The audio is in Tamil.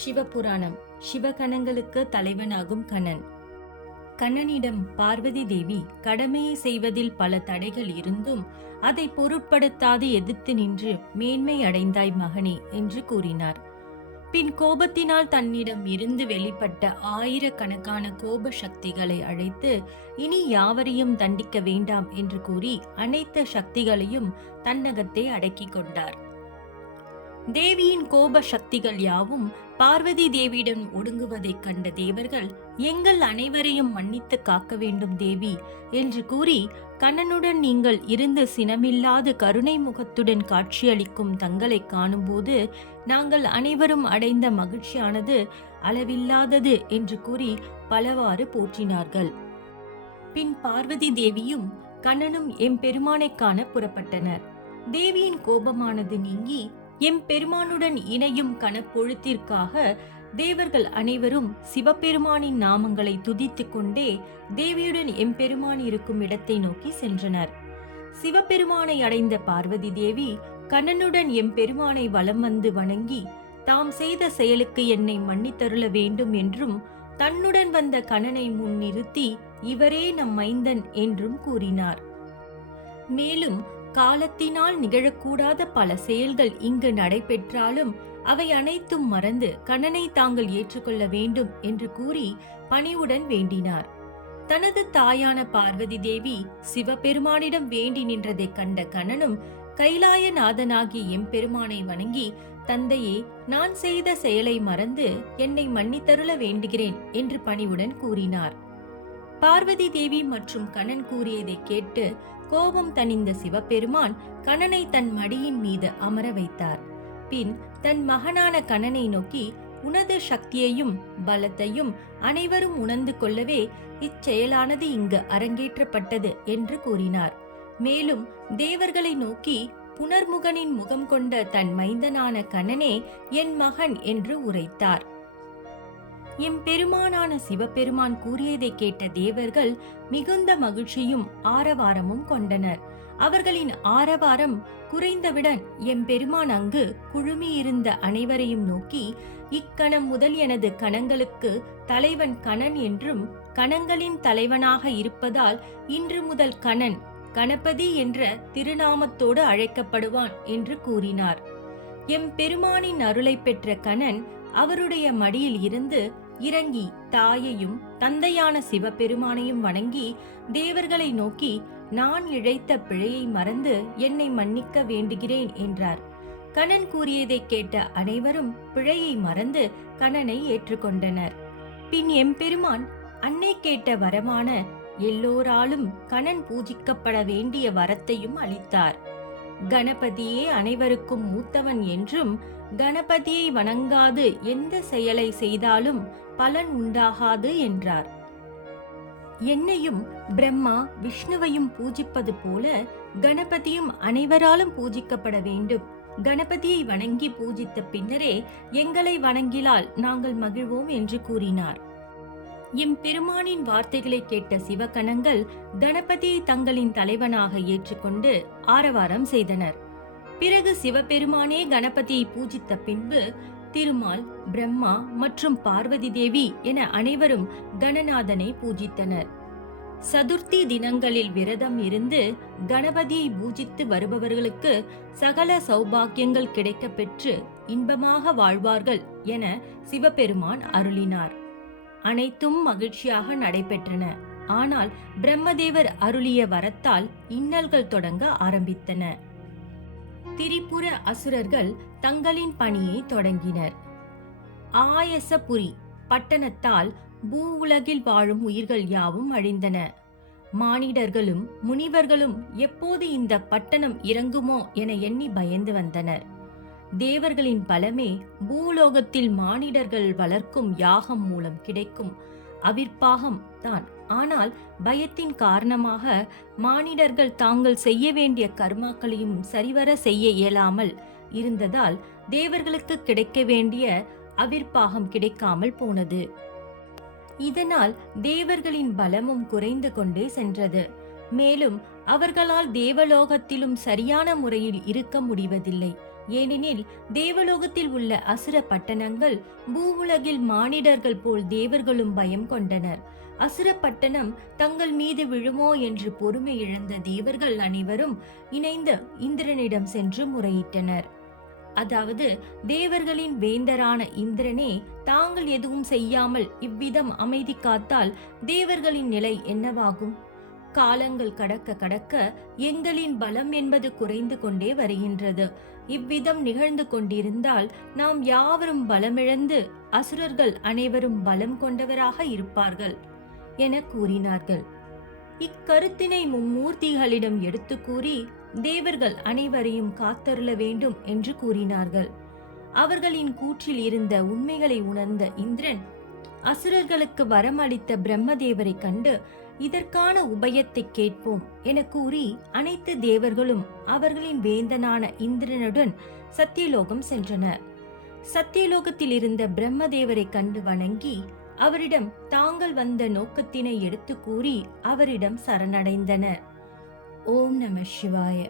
சிவபுராணம். சிவகணங்களுக்கு தலைவனாகும் கண்ணன். கண்ணனிடம் பார்வதி தேவி கடமையை செய்வதில் பல தடைகள் இருந்தும் அதை பொருட்படுத்தாது எதிர்த்து நின்று மேன்மை அடைந்தாய் மகனே என்று கூறினார். பின் கோபத்தினால் தன்னிடம் இருந்து வெளிப்பட்ட ஆயிரக்கணக்கான கோப சக்திகளை அழைத்து இனி யாவரையும் தண்டிக்க வேண்டாம் என்று கூறி அனைத்து சக்திகளையும் தன்னகத்தே அடக்கிக் கொண்டார். தேவியின் கோப சக்திகள் யாவும் பார்வதி தேவியிடம் ஒடுங்குவதைக் கண்ட தேவர்கள் எங்கள் அனைவரையும் மன்னித்து காக்க வேண்டும் தேவி என்று கூறி கண்ணனுடன் நீங்கள் இருந்து சினமில்லாது கருணை முகத்துடன் காட்சியளிக்கும் தங்களை காணும்போது நாங்கள் அனைவரும் அடைந்த மகிழ்ச்சியானது அளவில்லாதது என்று கூறி பலவாறு போற்றினார்கள். பின் பார்வதி தேவியும் கண்ணனும் எம்பெருமானை காண புறப்பட்டனர். தேவியின் கோபமானது நீங்கி எம்பெருமானுடன் இணையும் கணப்பொழுத்திற்காக தேவர்கள் அனைவரும் சிவபெருமானின் நாமங்களை துதித்துக் கொண்டே தேவியுடன் எம்பெருமான் இருக்கும் இடத்தை நோக்கி சென்றனர். சிவபெருமானை அடைந்த பார்வதி தேவி கண்ணனுடன் எம்பெருமானை வலம் வந்து வணங்கி தாம் செய்த செயலுக்கு என்னை மன்னித்தருள வேண்டும் என்றும் தன்னுடன் வந்த கண்ணனை முன் நிறுத்தி இவரே நம் மைந்தன் என்றும் கூறினார். மேலும் காலத்தினால் நிகழக்கூடாத பல செயல்கள் இங்கு நடைபெற்றாலும் அவை அனைத்தும் மறந்து கண்ணனை தாங்கள் ஏற்றுக்கொள்ள வேண்டும் என்று கூறி பணிவுடன் வேண்டினார். தனது தாயான பார்வதி தேவி சிவபெருமானிடம் வேண்டி நின்றதை கண்ட கண்ணனும் கைலாயநாதனாகிய எம்பெருமானை வணங்கி தந்தையே, நான் செய்த செயலை மறந்து என்னை மன்னித்தருள வேண்டுகிறேன் என்று பணிவுடன் கூறினார். பார்வதி தேவி மற்றும் கண்ணன் கூறியதை கேட்டு கோபம் தணிந்த சிவபெருமான் கண்ணனை தன் மடியின் மீது அமர வைத்தார். பின் தன் மகனான கண்ணனை நோக்கி உனது சக்தியையும் பலத்தையும் அனைவரும் உணர்ந்து கொள்ளவே இச்செயலானது இங்கு அரங்கேற்றப்பட்டது என்று கூறினார். மேலும் தேவர்களை நோக்கி புனர்முகனின் முகம் கொண்ட தன் மைந்தனான கண்ணனே என் மகன் என்று உரைத்தார். எம்பெருமானான சிவபெருமான் கூறியதை கேட்ட தேவர்கள் மிகுந்த மகிழ்ச்சியும் ஆரவாரமும் கொண்டனர். அவர்களின் ஆரவாரம் குறைந்தவுடன் எம்பெருமான் அங்கு குழுமியிருந்த அனைவரையும் நோக்கி இக்கணம் முதல் எனது கணங்களுக்கு தலைவன் கண்ணன் என்றும் கணங்களின் தலைவனாக இருப்பதால் இன்று முதல் கண்ணன் கணபதி என்ற திருநாமத்தோடு அழைக்கப்படுவான் என்று கூறினார். எம்பெருமானின் அருளை பெற்ற கண்ணன் அவருடைய மடியில் இருந்து இறங்கி தாயையும் தந்தையான சிவபெருமானையும் வணங்கி தேவர்களை நோக்கி நான் இழைத்த பிழையை மறந்து என்னை மன்னிக்க வேண்டுகிறேன் என்றார். கண்ணன் கூறியதை கேட்ட அனைவரும் பிழையை மறந்து கண்ணனை ஏற்றுக்கொண்டனர். பின் எம்பெருமான் அன்னை கேட்ட வரமான எல்லோராலும் கண்ணன் பூஜிக்கப்பட வேண்டிய வரத்தையும் அளித்தார். கணபதியே அனைவருக்கும் மூத்தவன் என்றும் கணபதியை வணங்காது எந்த செயலை செய்தாலும் பலன் உண்டாகாது என்றார். என்னையும் பிரம்மா விஷ்ணுவையும் பூஜிப்பது போல கணபதியும் அனைவராலும் பூஜிக்கப்பட வேண்டும். கணபதியை வணங்கி பூஜித்த பின்னரே எங்களை வணங்கினால் நாங்கள் மகிழ்வோம் என்று கூறினார். எம்பெருமானின் வார்த்தைகளை கேட்ட சிவகணங்கள் கணபதியை தங்களின் தலைவனாக ஏற்றுக்கொண்டு ஆரவாரம் செய்தனர். பிறகு சிவபெருமானே கணபதியை பூஜித்த பின்பு திருமால், பிரம்மா மற்றும் பார்வதி தேவி என அனைவரும் கணநாதனை பூஜித்தனர். சதுர்த்தி தினங்களில் விரதம் இருந்து கணபதியை பூஜித்து வருபவர்களுக்கு சகல சௌபாக்கியங்கள் கிடைக்கப் பெற்று இன்பமாக வாழ்வார்கள் என சிவபெருமான் அருளினார். அனைத்தும் மகிழ்ச்சியாக நடைபெற்றன. ஆனால் பிரம்மதேவர் அருளிய வரத்தால் இன்னல்கள் தொடங்க ஆரம்பித்தன. திரிபுர அசுரர்கள் தங்களின் பணியை தொடங்கினர். ஆயசபுரி பட்டணத்தால் பூ உலகில் வாழும் உயிர்கள் யாவும் அழிந்தன. மானிடர்களும் முனிவர்களும் எப்போது இந்த பட்டணம் இறங்குமோ என எண்ணி பயந்து வந்தனர். தேவர்களின் பலமே பூலோகத்தில் மானிடர்கள் வளர்க்கும் யாகம் மூலம் கிடைக்கும் அவிர்ப்பாகம் தான். ஆனால் பயத்தின் காரணமாக மானிடர்கள் தாங்கள் செய்ய வேண்டிய கர்மாக்களையும் சரிவர செய்ய இயலாமல் இருந்ததால் தேவர்களுக்கு கிடைக்க வேண்டிய அவிர்ப்பாகம் கிடைக்காமல் போனது. இதனால் தேவர்களின் பலமும் குறைந்து கொண்டே சென்றது. மேலும் அவர்களால் தேவலோகத்திலும் சரியான முறையில் இருக்க முடிவதில்லை. ஏனெனில் தேவலோகத்தில் உள்ள அசுர பட்டணங்கள் பூவுலகில் மானிடர்கள் போல் தேவர்களும் பயம் கொண்டனர். அசுர பட்டணம் தங்கள் மீது விழுமோ என்று பொறுமை இழந்த தேவர்கள் அனைவரும் இணைந்து இந்திரனிடம் சென்று முறையிட்டனர். அதாவது தேவர்களின் வேந்தரான இந்திரனே, தாங்கள் எதுவும் செய்யாமல் இவ்விதம் அமைதி காத்தால் தேவர்களின் நிலை என்னவாகும்? காலங்கள் கடக்க கடக்க எங்களின் பலம் என்பது குறைந்து கொண்டே வருகின்றது. இவ்விதம் நிகழ்ந்து கொண்டிருந்தால் நாம் யாவரும் பலமிழந்து அசுரர்கள் அனைவரும் பலம் கொண்டவராக இருப்பார்கள் என கூறினார்கள். இக்கருத்தினை மும்மூர்த்திகளிடம் எடுத்து கூறி தேவர்கள் அனைவரையும் காத்தருள வேண்டும் என்று கூறினார்கள். அவர்களின் கூற்றில் இருந்த உண்மைகளை உணர்ந்த இந்திரன் அசுரர்களுக்கு வரமளித்த பிரம்மதேவரை கண்டு இதற்கான உபயத்தை கேட்போம் என கூறி அனைத்து தேவர்களும் அவர்களின் வேந்தனான இந்திரனுடன் சத்தியலோகம் சென்றனர். சத்தியலோகத்தில் இருந்த பிரம்மதேவரை கண்டு வணங்கி அவரிடம் தாங்கள் வந்த நோக்கத்தினை எடுத்து கூறி அவரிடம் சரணடைந்தனர். ஓம் நம சிவாய.